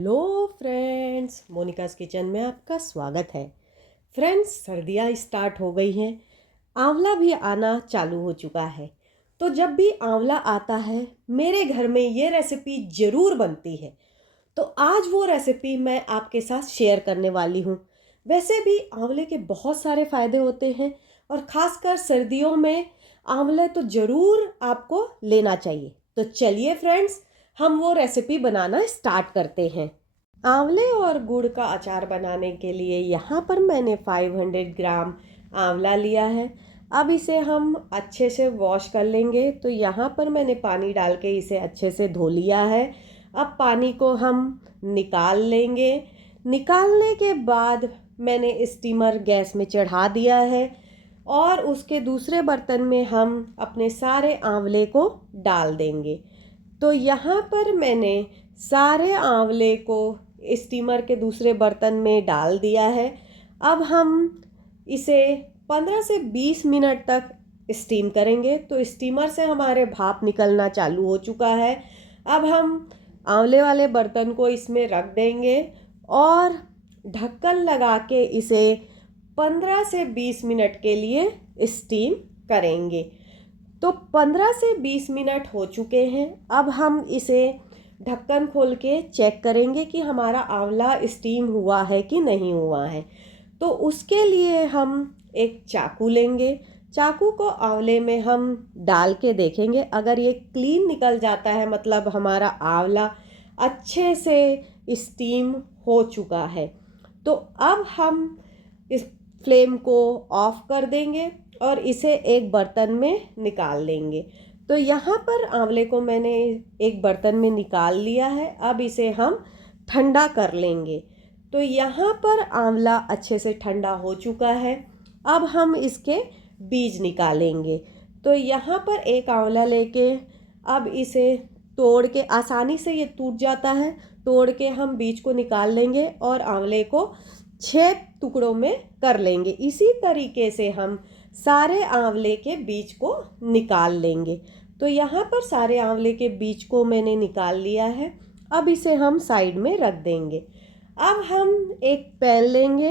Hello friends, Monika's kitchen में आपका स्वागत है। फ्रेंड्स, सर्दियाँ स्टार्ट हो गई हैं। आंवला भी आना चालू हो चुका है। तो जब भी आंवला आता है मेरे घर में ये रेसिपी ज़रूर बनती है। तो आज वो रेसिपी मैं आपके साथ शेयर करने वाली हूँ। वैसे भी आंवले के बहुत सारे फ़ायदे होते हैं और ख़ासकर सर्दियों में आंवले तो ज़रूर आपको लेना चाहिए। तो चलिए फ्रेंड्स, हम वो रेसिपी बनाना स्टार्ट करते हैं। आंवले और गुड़ का अचार बनाने के लिए यहाँ पर मैंने 500 ग्राम आंवला लिया है। अब इसे हम अच्छे से वॉश कर लेंगे। तो यहाँ पर मैंने पानी डाल के इसे अच्छे से धो लिया है। अब पानी को हम निकाल लेंगे। निकालने के बाद मैंने स्टीमर गैस में चढ़ा दिया है और उसके दूसरे बर्तन में हम अपने सारे आंवले को डाल देंगे। तो यहाँ पर मैंने सारे आंवले को स्टीमर के दूसरे बर्तन में डाल दिया है। अब हम इसे 15 से 20 मिनट तक स्टीम करेंगे। तो स्टीमर से हमारे भाप निकलना चालू हो चुका है। अब हम आंवले वाले बर्तन को इसमें रख देंगे और ढक्कन लगा के इसे 15 से 20 मिनट के लिए स्टीम करेंगे। तो 15 से 20 मिनट हो चुके हैं। अब हम इसे ढक्कन खोल के चेक करेंगे कि हमारा आंवला स्टीम हुआ है कि नहीं हुआ है। तो उसके लिए हम एक चाकू लेंगे। चाकू को आंवले में हम डाल के देखेंगे। अगर ये क्लीन निकल जाता है मतलब हमारा आंवला अच्छे से स्टीम हो चुका है। तो अब हम इस फ्लेम को ऑफ कर देंगे और इसे एक बर्तन में निकाल लेंगे। तो यहाँ पर आंवले को मैंने एक बर्तन में निकाल लिया है। अब इसे हम ठंडा कर लेंगे। तो यहाँ पर आंवला अच्छे से ठंडा हो चुका है। अब हम इसके बीज निकालेंगे। तो यहाँ पर एक आंवला लेके अब इसे तोड़ के, आसानी से ये टूट जाता है, तोड़ के हम बीज को निकाल लेंगे और आंवले को 6 टुकड़ों में कर लेंगे। इसी तरीके से हम सारे आंवले के बीज को निकाल लेंगे। तो यहाँ पर सारे आंवले के बीज को मैंने निकाल लिया है। अब इसे हम साइड में रख देंगे। अब हम एक पैन लेंगे।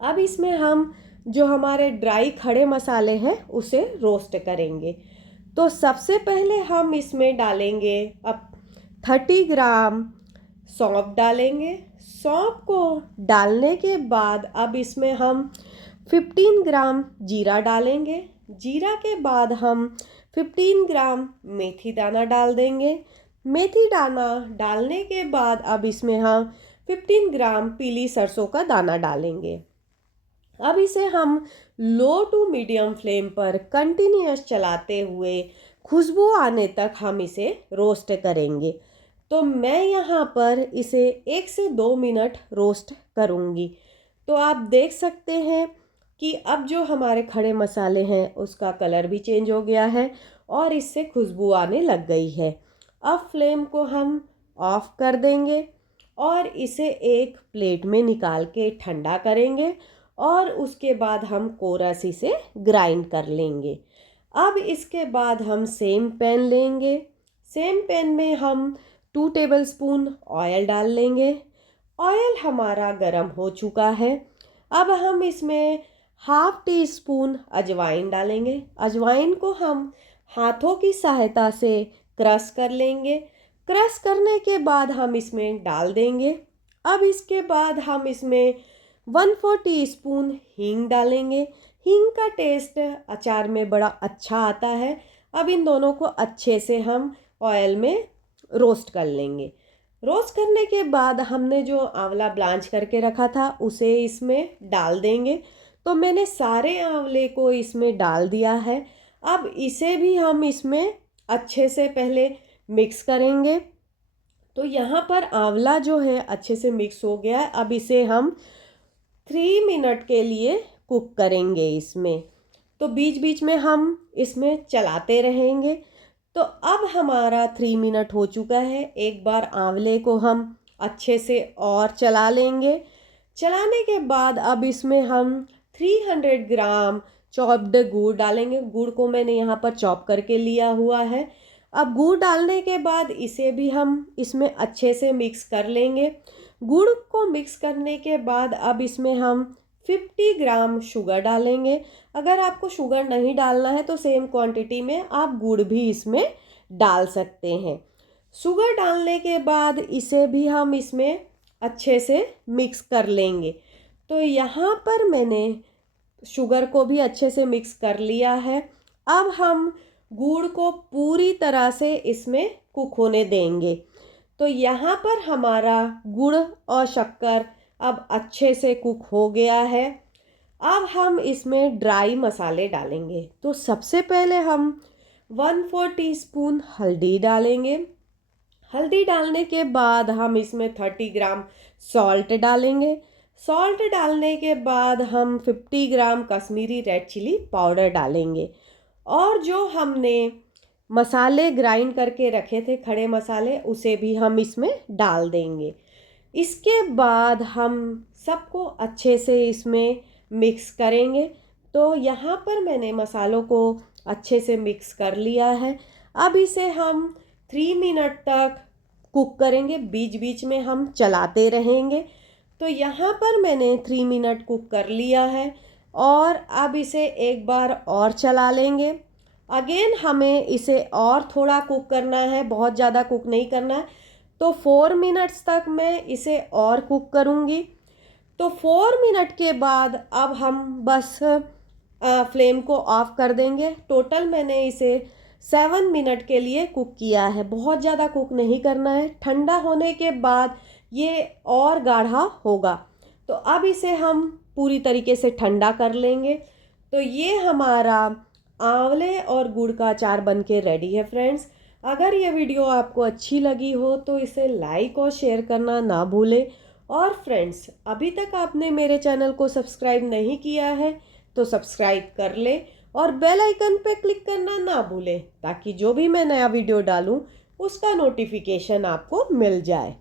अब इसमें हम जो हमारे ड्राई खड़े मसाले हैं उसे रोस्ट करेंगे। तो सबसे पहले हम इसमें डालेंगे अब 30 ग्राम सौंफ डालेंगे। सौंफ को डालने के बाद अब इसमें हम 15 ग्राम जीरा डालेंगे। जीरा के बाद हम 15 ग्राम मेथी दाना डाल देंगे। मेथी दाना डालने के बाद अब इसमें हम 15 ग्राम पीली सरसों का दाना डालेंगे। अब इसे हम लो टू मीडियम फ्लेम पर कंटिन्यूअस चलाते हुए खुशबू आने तक हम इसे रोस्ट करेंगे। तो मैं यहाँ पर इसे 1 से 2 मिनट रोस्ट करूँगी। तो आप देख सकते हैं कि अब जो हमारे खड़े मसाले हैं उसका कलर भी चेंज हो गया है और इससे खुशबू आने लग गई है। अब फ्लेम को हम ऑफ कर देंगे और इसे एक प्लेट में निकाल के ठंडा करेंगे और उसके बाद हम कोरस इसे ग्राइंड कर लेंगे। अब इसके बाद हम सेम पैन लेंगे। सेम पैन में हम 2 टेबलस्पून ऑयल डाल लेंगे। ऑयल हमारा गर्म हो चुका है। अब हम इसमें हाफ टी स्पून अजवाइन डालेंगे। अजवाइन को हम हाथों की सहायता से क्रश कर लेंगे। क्रश करने के बाद हम इसमें डाल देंगे। अब इसके बाद हम इसमें 1/4 टीस्पून हींग डालेंगे। हींग का टेस्ट अचार में बड़ा अच्छा आता है। अब इन दोनों को अच्छे से हम ऑयल में रोस्ट कर लेंगे। रोस्ट करने के बाद हमने जो आंवला ब्लांच करके रखा था उसे इसमें डाल देंगे। तो मैंने सारे आंवले को इसमें डाल दिया है। अब इसे भी हम इसमें अच्छे से पहले मिक्स करेंगे। तो यहाँ पर आंवला जो है अच्छे से मिक्स हो गया है। अब इसे हम 3 मिनट के लिए कुक करेंगे इसमें। तो बीच बीच में हम इसमें चलाते रहेंगे। तो अब हमारा 3 मिनट हो चुका है। एक बार आंवले को हम अच्छे से और चला लेंगे। चलाने के बाद अब इसमें हम 300 ग्राम चॉप्ड गुड़ डालेंगे। गुड़ को मैंने यहाँ पर चॉप करके लिया हुआ है। अब गुड़ डालने के बाद इसे भी हम इसमें अच्छे से मिक्स कर लेंगे। गुड़ को मिक्स करने के बाद अब इसमें हम 50 ग्राम शुगर डालेंगे। अगर आपको शुगर नहीं डालना है तो सेम क्वांटिटी में आप गुड़ भी इसमें डाल सकते हैं। शुगर डालने के बाद इसे भी हम इसमें अच्छे से मिक्स कर लेंगे। तो यहाँ पर मैंने शुगर को भी अच्छे से मिक्स कर लिया है। अब हम गुड़ को पूरी तरह से इसमें कुक होने देंगे। तो यहाँ पर हमारा गुड़ और शक्कर अब अच्छे से कुक हो गया है। अब हम इसमें ड्राई मसाले डालेंगे। तो सबसे पहले हम 1/4 टीस्पून हल्दी डालेंगे। हल्दी डालने के बाद हम इसमें 30 ग्राम सॉल्ट डालेंगे। सॉल्ट डालने के बाद हम 50 ग्राम कश्मीरी रेड चिली पाउडर डालेंगे। और जो हमने मसाले ग्राइंड करके रखे थे, खड़े मसाले, उसे भी हम इसमें डाल देंगे। इसके बाद हम सबको अच्छे से इसमें मिक्स करेंगे। तो यहाँ पर मैंने मसालों को अच्छे से मिक्स कर लिया है। अब इसे हम 3 मिनट तक कुक करेंगे, बीच बीच में हम चलाते रहेंगे। तो यहाँ पर मैंने 3 मिनट कुक कर लिया है और अब इसे एक बार और चला लेंगे। अगेन हमें इसे और थोड़ा कुक करना है, बहुत ज़्यादा कुक नहीं करना है। तो 4 मिनट्स तक मैं इसे और कुक करूँगी। तो 4 मिनट के बाद अब हम बस फ्लेम को ऑफ कर देंगे। टोटल मैंने इसे 7 मिनट के लिए कुक किया है, बहुत ज़्यादा कुक नहीं करना है। ठंडा होने के बाद ये और गाढ़ा होगा। तो अब इसे हम पूरी तरीके से ठंडा कर लेंगे। तो ये हमारा आंवले और गुड़ का अचार बनके रेडी है फ्रेंड्स। अगर ये वीडियो आपको अच्छी लगी हो तो इसे लाइक और शेयर करना ना भूलें। और फ्रेंड्स, अभी तक आपने मेरे चैनल को सब्सक्राइब नहीं किया है तो सब्सक्राइब कर ले और बेल आइकन पे क्लिक करना ना भूलें, ताकि जो भी मैं नया वीडियो डालूं उसका नोटिफिकेशन आपको मिल जाए।